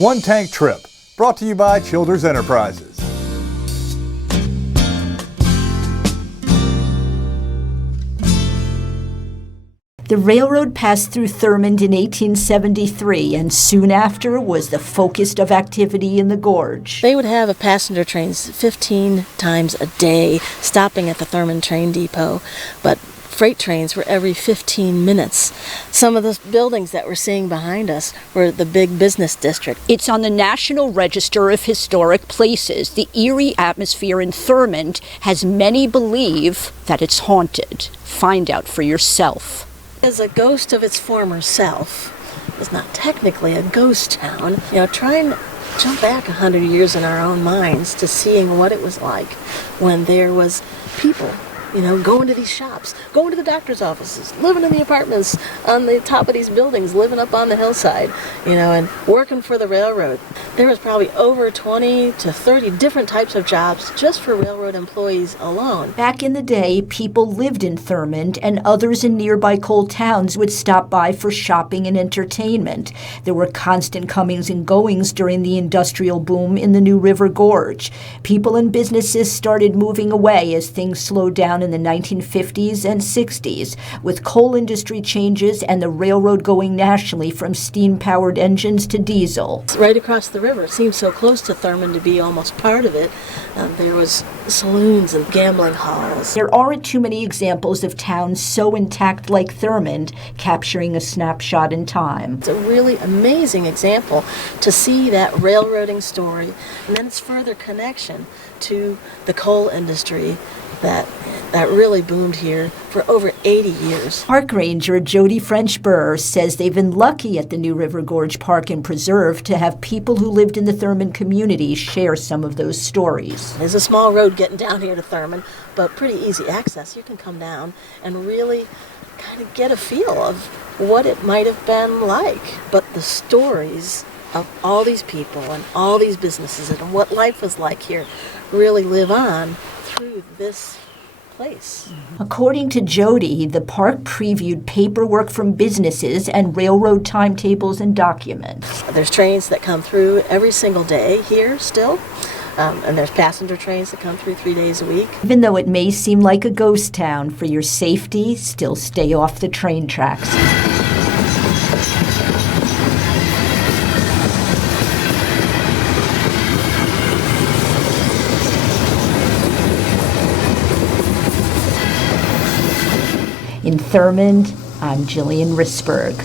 One Tank Trip, brought to you by Childers Enterprises. The railroad passed through Thurmond in 1873, and soon after was the focus of activity in the gorge. They would have passenger trains 15 times a day stopping at the Thurmond train depot, but freight trains were every 15 minutes. Some of the buildings that we're seeing behind us were the big business district. It's on the National Register of Historic Places. The eerie atmosphere in Thurmond has many believe that it's haunted. Find out for yourself. As a ghost of its former self, it's not technically a ghost town. Try and jump back 100 years in our own minds to seeing what it was like when there was people, going to these shops, going to the doctor's offices, living in the apartments on the top of these buildings, living up on the hillside, and working for the railroad. There was probably over 20 to 30 different types of jobs just for railroad employees alone. Back in the day, people lived in Thurmond, and others in nearby coal towns would stop by for shopping and entertainment. There were constant comings and goings during the industrial boom in the New River Gorge. People and businesses started moving away as things slowed down in the 1950s and 60s, with coal industry changes and the railroad going nationally from steam-powered engines to diesel. Right across the river, it seemed so close to Thurmond to be almost part of it. There was saloons and gambling halls. There aren't too many examples of towns so intact like Thurmond, capturing a snapshot in time. It's a really amazing example to see that railroading story, and then its further connection to the coal industry that really boomed here for over 80 years. Park Ranger Jody French-Burr says they've been lucky at the New River Gorge Park and Preserve to have people who lived in the Thurmond community share some of those stories. There's a small road getting down here to Thurmond, but pretty easy access. You can come down and really kind of get a feel of what it might have been like. But the stories of all these people and all these businesses and what life was like here really live on through this place. According to Jody, the park previewed paperwork from businesses and railroad timetables and documents. There's trains that come through every single day here still, and there's passenger trains that come through 3 days a week. Even though it may seem like a ghost town, for your safety, still stay off the train tracks. In Thurmond, I'm Jillian Risberg.